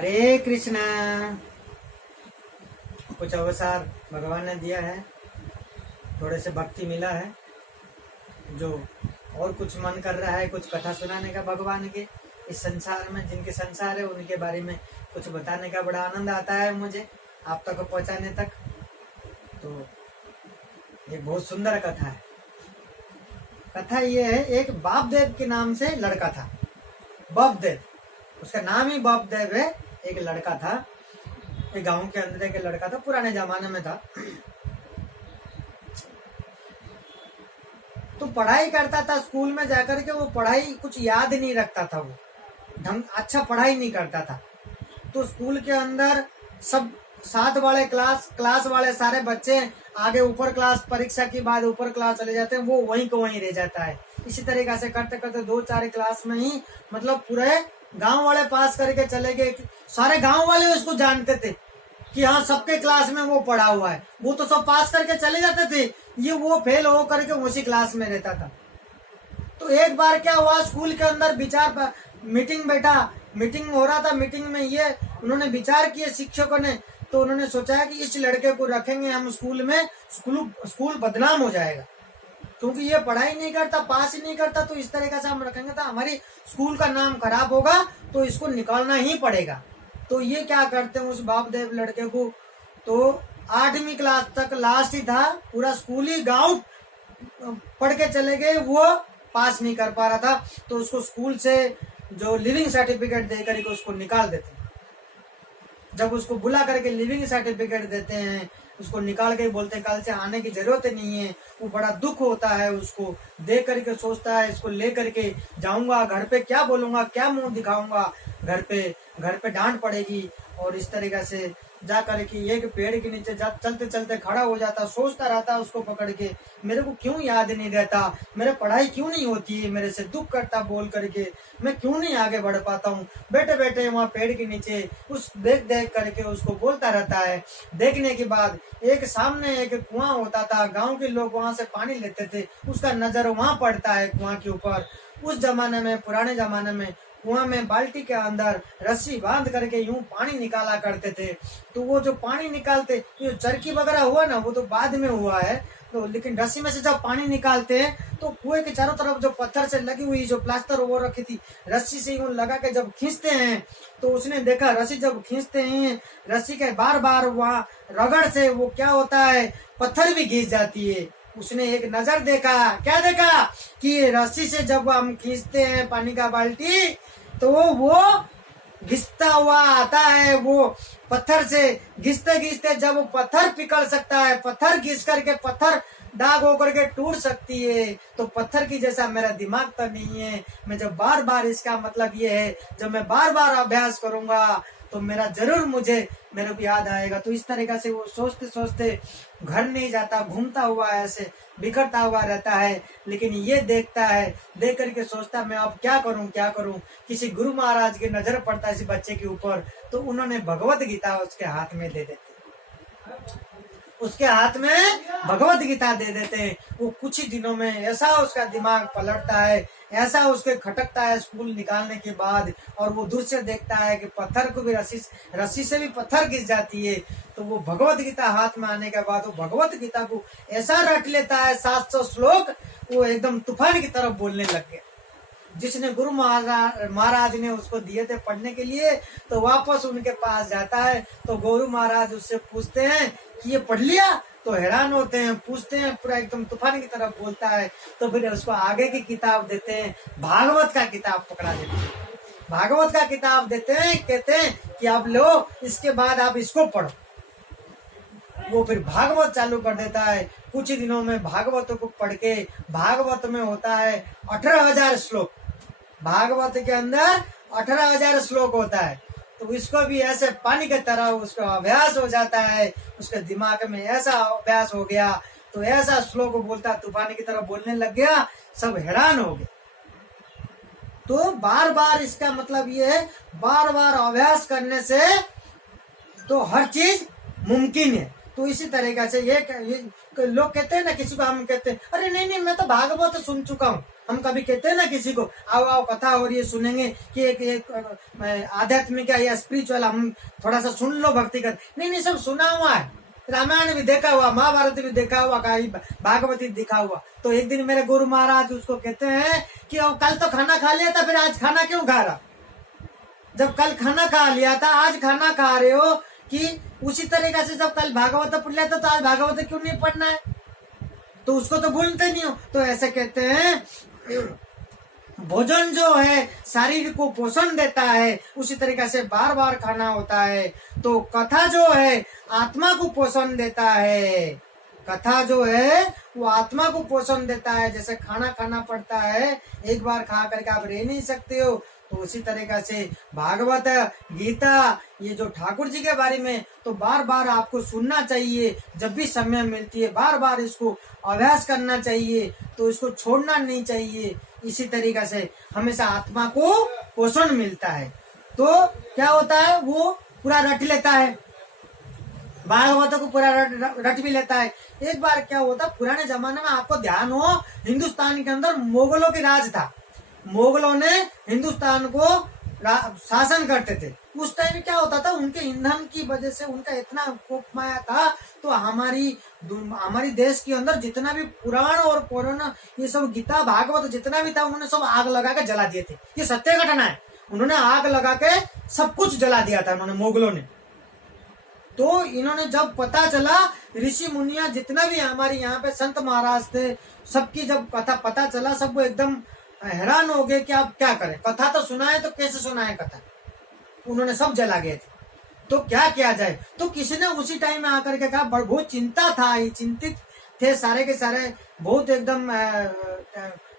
हरे कृष्णा। कुछ अवसर भगवान ने दिया है, थोड़े से भक्ति मिला है, जो और कुछ मन कर रहा है कुछ कथा सुनाने का भगवान के इस संसार में, जिनके संसार है उनके बारे में कुछ बताने का बड़ा आनंद आता है मुझे आप तक पहुंचाने तक। तो ये बहुत सुंदर कथा है। कथा ये है, एक बापदेव के नाम से लड़का था, बापदेव, उसका नाम ही बापदेव है। एक लड़का था, एक गांव के अंदर एक लड़का था, पुराने जमाने में था। तो पढ़ाई करता था, स्कूल में जाकर के वो पढ़ाई कुछ याद नहीं रखता था, वो ढंग अच्छा पढ़ाई नहीं करता था। तो स्कूल के अंदर सब साथ वाले क्लास वाले सारे बच्चे आगे ऊपर क्लास, परीक्षा के बाद ऊपर क्लास चले जाते हैं, वो वहीं को वहीं रह जाता है। इसी तरीके से करते करते 2-4 क्लास में ही मतलब पूरे गांव वाले पास करके चले गए। सारे गांव वाले उसको जानते थे कि हाँ सबके क्लास में वो पढ़ा हुआ है, वो तो सब पास करके चले जाते थे, ये वो फेल हो करके उसी क्लास में रहता था। तो एक बार क्या हुआ, स्कूल के अंदर विचार मीटिंग बैठा, मीटिंग हो रहा था। मीटिंग में ये उन्होंने विचार किए शिक्षकों ने, तो उन्होंने सोचा कि इस लड़के को रखेंगे हम स्कूल में, स्कूल बदनाम हो जाएगा, क्योंकि ये पढ़ाई नहीं करता, पास ही नहीं करता, तो इस तरीके से हम रखेंगे तो हमारी स्कूल का नाम खराब होगा, तो इसको निकालना ही पड़ेगा। तो ये क्या करते हैं उस बापदेव लड़के को, तो 8वीं क्लास तक लास्ट ही था, पूरा स्कूल ही गाँव पढ़ के चले गए, वो पास नहीं कर पा रहा था। तो उसको स्कूल से जो लिविंग सर्टिफिकेट देकर के उसको निकाल देते हैं। जब उसको बुला करके लिविंग सर्टिफिकेट देते हैं, उसको निकाल के बोलते हैं कल से आने की जरूरत नहीं है, वो बड़ा दुख होता है, उसको देख करके सोचता है इसको ले करके जाऊंगा, घर पे क्या बोलूंगा, क्या मुंह दिखाऊंगा, घर पे डांट पड़ेगी। और इस तरीके से जा करके एक पेड़ के नीचे चलते चलते खड़ा हो जाता, सोचता रहता उसको पकड़ के, मेरे को क्यों याद नहीं रहता, मेरे पढ़ाई क्यों नहीं होती है, मेरे से दुख करता बोल करके मैं क्यों नहीं आगे बढ़ पाता हूँ। बैठे बैठे वहाँ पेड़ के नीचे उस देख करके उसको बोलता रहता है। देखने के बाद एक सामने एक कुआं होता था, गाँव के लोग वहां से पानी लेते थे, उसका नजर वहां पड़ता है कुआं के ऊपर। उस जमाने में, पुराने जमाने में कुआं में बाल्टी के अंदर रस्सी बांध करके यूं पानी निकाला करते थे। तो वो जो पानी निकालते, ये चरखी वगैरह हुआ ना, वो तो बाद में हुआ है, तो लेकिन रस्सी में से जब पानी निकालते हैं तो कुएं के चारों तरफ जो पत्थर से लगी हुई जो प्लास्टर वो रखी थी, रस्सी से यूं लगा के जब खींचते हैं, तो उसने देखा रस्सी जब खींचते हैं, रस्सी के बार बार वहाँ रगड़ से वो क्या होता है, पत्थर भी घिस जाती है। उसने एक नजर देखा, क्या देखा कि रस्सी से जब हम खींचते हैं पानी का बाल्टी, तो वो घिसता हुआ आता है, वो पत्थर से घिसते घिसते जब वो पत्थर पिघल सकता है, पत्थर घिस करके पत्थर दाग होकर के टूट सकती है, तो पत्थर की जैसा मेरा दिमाग तो नहीं है। मैं जब बार बार, इसका मतलब ये है जब मैं बार बार अभ्यास करूंगा तो मेरा जरूर मेरे को याद आएगा। तो इस तरीके से वो सोचते सोचते घर नहीं जाता, घूमता हुआ ऐसे बिखरता हुआ रहता है। लेकिन ये देखता है, देख करके सोचता मैं अब क्या करूं। किसी गुरु महाराज की नजर पड़ता है इस बच्चे के ऊपर, तो उन्होंने भगवत गीता उसके हाथ में दे देते, उसके हाथ में भगवत गीता दे देते हैं। वो कुछ ही दिनों में ऐसा उसका दिमाग पलटता है, ऐसा उसके खटकता है स्कूल निकालने के बाद, और वो दूर से देखता है कि पत्थर को भी रस्सी से भी पत्थर घिस जाती है। तो वो भगवत गीता हाथ में आने के बाद वो भगवत गीता को ऐसा रट लेता है, 700 श्लोक वो एकदम तूफान की तरफ बोलने लग गया। जिसने गुरु महाराज ने उसको दिए थे पढ़ने के लिए, तो वापस उनके पास जाता है, तो गुरु महाराज उससे पूछते हैं कि ये पढ़ लिया, तो हैरान होते हैं, पूछते हैं, पूरा एकदम तूफान की तरफ बोलता है। तो फिर उसको आगे की किताब देते हैं, भागवत का किताब पकड़ा देते हैं, भागवत का किताब देते हैं, कहते हैं कि आप लो, इसके बाद आप इसको पढ़ो। वो फिर भागवत चालू कर देता है। कुछ ही दिनों में भागवत को पढ़ के, भागवत में होता है 18,000 श्लोक, भागवत के अंदर 18,000 श्लोक होता है। तो इसको भी ऐसे पानी की तरह उसका अभ्यास हो जाता है, उसके दिमाग में ऐसा अभ्यास हो गया, तो ऐसा श्लोक बोलता, तूफानी की तरह बोलने लग गया, सब हैरान हो गए। तो बार बार, इसका मतलब ये है बार बार अभ्यास करने से तो हर चीज मुमकिन है। तो इसी तरीका से ये लोग कहते हैं ना, किसी को हम कहते हैं अरे नहीं नहीं मैं तो भागवत सुन चुका हूँ, हम कभी कहते हैं ना किसी को आओ आओ कथा हो रही है सुनेंगे कि एक आध्यात्मिक या स्पिरिचुअल हम थोड़ा सा सुन लो भक्ति कर, नहीं नहीं सब सुना हुआ है, रामायण भी देखा हुआ, महाभारत भी देखा हुआ, भागवती दिखा हुआ। तो एक दिन मेरे गुरु महाराज उसको कहते हैं कि कल तो खाना खा लिया था, फिर आज खाना क्यों खा रहा? जब कल खाना खा लिया था आज खाना खा रहे हो, कि उसी तरीके से जब कल भागवत पढ़ लिया था तो आज भागवत क्यों नहीं पढ़ना है? तो उसको तो भूलते नहीं हो। तो ऐसे कहते हैं भोजन जो है शरीर को पोषण देता है, उसी तरीके से बार बार खाना होता है। तो कथा जो है आत्मा को पोषण देता है, कथा जो है वो आत्मा को पोषण देता है। जैसे खाना खाना पड़ता है, एक बार खा करके आप रह नहीं सकते हो, तो उसी तरीके से भागवत गीता ये जो ठाकुर जी के बारे में तो बार बार आपको सुनना चाहिए, जब भी समय मिलती है बार बार इसको अभ्यास करना चाहिए, तो इसको छोड़ना नहीं चाहिए। इसी तरीके से हमेशा आत्मा को पोषण मिलता है। तो क्या होता है, वो पूरा रट लेता है, भागवत को पूरा रट भी लेता है। एक बार क्या होता, पुराने जमाने में आपको ध्यान हो, हिंदुस्तान के अंदर मुगलों की राज था, मुगलों ने हिंदुस्तान को शासन करते थे। उस टाइम क्या होता था, उनके ईंधन की वजह से उनका इतना कोप माया था, तो हमारी देश के अंदर जितना भी पुराण और पुराण ये सब गीता भागवत जितना भी था, उन्होंने सब आग लगा के जला दिए थे। ये सत्य घटना है, उन्होंने आग लगा के सब कुछ जला दिया था उन्होंने, मुगलों ने। तो इन्होंने जब पता चला, ऋषि मुनिया जितना भी हमारे यहाँ पे संत महाराज थे, सबकी जब कथा पता चला, सब एकदम हैरान हो गए कि आप क्या करें, कथा तो सुनाए तो कैसे सुनाए कथा, उन्होंने सब जला गए थे। तो क्या किया जाए? तो किसी ने उसी टाइम में आकर के कहा, बहुत चिंता था, ये चिंतित थे सारे के सारे, बहुत एकदम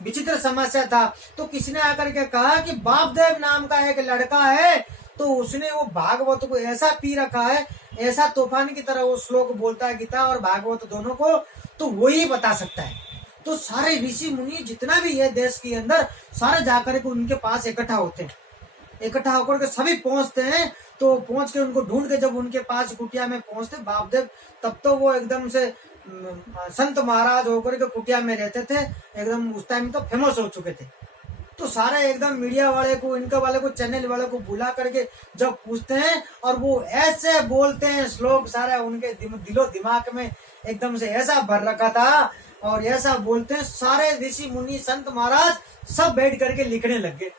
विचित्र समस्या था। तो किसी ने आकर के कहा कि बापदेव नाम का एक लड़का है, तो उसने वो भागवत को ऐसा पी रखा है, ऐसा तूफान की तरह वो श्लोक बोलता है गीता और भागवत दोनों को, तो वही बता सकता है। तो सारे ऋषि मुनि जितना भी है देश के अंदर, सारे जाकर के उनके पास इकट्ठा होते हैं, इकट्ठा होकर के सभी पहुंचते हैं। तो पहुंच के उनको ढूंढ के जब उनके पास कुटिया में पहुंचते बापदेव, तब तो वो एकदम से संत महाराज होकर के कुटिया में रहते थे, एकदम उस टाइम तो फेमस हो चुके थे। तो सारे एकदम मीडिया वाले को, इनके वाले को, चैनल वाले को बुला करके जब पूछते हैं, और वो ऐसे बोलते हैं श्लोक, सारा उनके दिलो दिमाग में एकदम से ऐसा भर रखा था, और ऐसा बोलते हैं, सारे ऋषि मुनि संत महाराज सब बैठ करके लिखने लग गए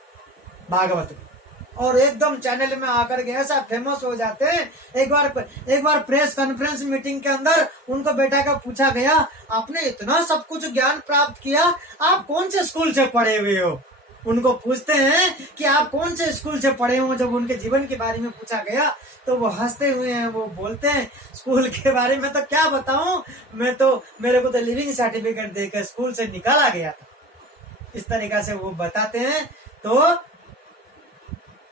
भागवत को, और एकदम चैनल में आकर के ऐसा फेमस हो जाते हैं। एक बार प्रेस कॉन्फ्रेंस मीटिंग के अंदर उनको बैठा कर पूछा गया, आपने इतना सब कुछ ज्ञान प्राप्त किया, आप कौन से स्कूल से पढ़े हुए हो? उनको पूछते हैं कि आप कौन से स्कूल से पढ़े हो। जब उनके जीवन के बारे में पूछा गया तो वो हंसते हुए हैं, वो बोलते हैं स्कूल के बारे में तो क्या बताऊं, मेरे को तो लिविंग सर्टिफिकेट देकर स्कूल से निकाला गया था। इस तरीका से वो बताते हैं। तो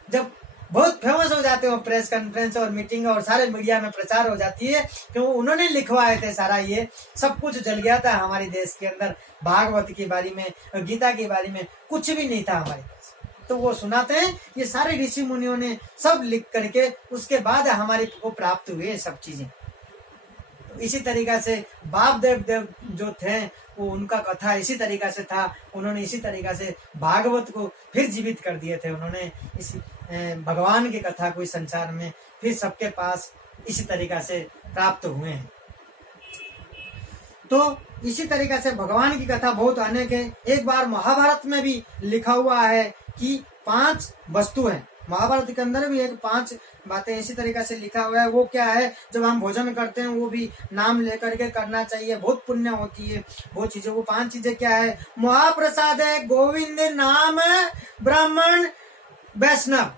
जब बहुत फेमस हो जाते हो, प्रेस कॉन्फ्रेंस और मीटिंग और सारे मीडिया में प्रचार हो जाती है कि वो उन्होंने लिखवाए थे, सारा ये सब कुछ जल गया था हमारे देश के अंदर, भागवत के बारे में और गीता के बारे में कुछ भी नहीं था हमारे पास। तो वो सुनाते हैं, ये सारे ऋषि मुनियों ने सब लिख करके उसके बाद हमारे को प्राप्त हुए सब चीजें। तो इसी तरीका से बाप देव जो थे, वो उनका कथा इसी तरीका से था, उन्होंने इसी तरीका से भागवत को फिर जीवित कर दिए थे। उन्होंने इसी भगवान की कथा को इस संसार में फिर सबके पास इसी तरीका से प्राप्त हुए हैं। तो इसी तरीका से भगवान की कथा बहुत अनेक है। एक बार महाभारत में भी लिखा हुआ है कि 5 वस्तु है, महाभारत के अंदर भी एक 5 बातें इसी तरीके से लिखा हुआ है। वो क्या है, जब हम भोजन करते हैं वो भी नाम लेकर के करना चाहिए, बहुत पुण्य होती है वो चीजें। वो 5 चीजें क्या है, महाप्रसाद है, गोविंद नाम, ब्राह्मण, वैष्णव।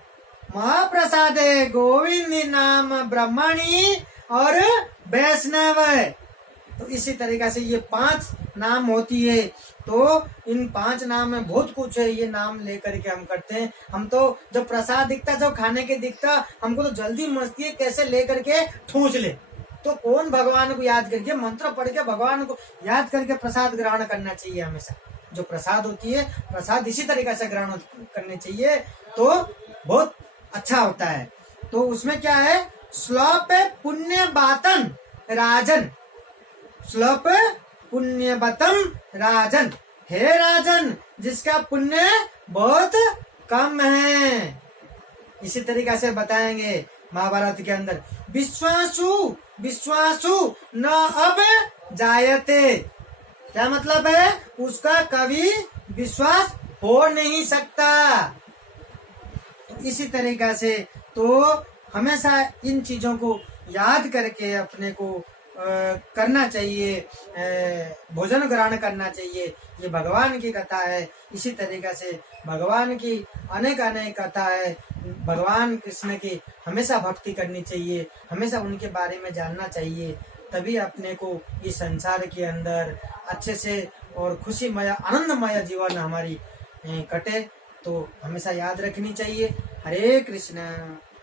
महाप्रसाद है, गोविंद नाम, ब्राह्मणी और वैष्णव है। तो इसी तरीके से ये 5 नाम होती है। तो इन 5 नाम में बहुत कुछ है, ये नाम लेकर के हम करते हैं। हम तो जब प्रसाद दिखता, जब खाने के दिखता, हमको तो जल्दी मचती है कैसे लेकर के ठूस ले। तो कौन भगवान को याद करके, मंत्र पढ़ के भगवान को याद करके प्रसाद ग्रहण करना चाहिए हमेशा। जो प्रसाद होती है, प्रसाद इसी तरीके से ग्रहण करने चाहिए, तो बहुत अच्छा होता है। तो उसमें क्या है, श्लोक पुण्य बातन, राजन, श्लोक पुण्यवतम राजन, हे राजन जिसका पुण्य बहुत कम है। इसी तरीका से बताएंगे महाभारत के अंदर, विश्वासु विश्वासु न अब जायते, क्या मतलब है, उसका कभी विश्वास हो नहीं सकता। इसी तरीका से तो हमेशा इन चीजों को याद करके अपने को करना चाहिए, भोजन ग्रहण करना चाहिए। ये भगवान की कथा है। इसी तरीका से भगवान की अनेक अनेक कथा है। भगवान कृष्ण की हमेशा भक्ति करनी चाहिए, हमेशा उनके बारे में जानना चाहिए, तभी अपने को इस संसार के अंदर अच्छे से और खुशीमय आनंदमय जीवन हमारी कटे। तो हमेशा याद रखनी चाहिए। हरे कृष्ण।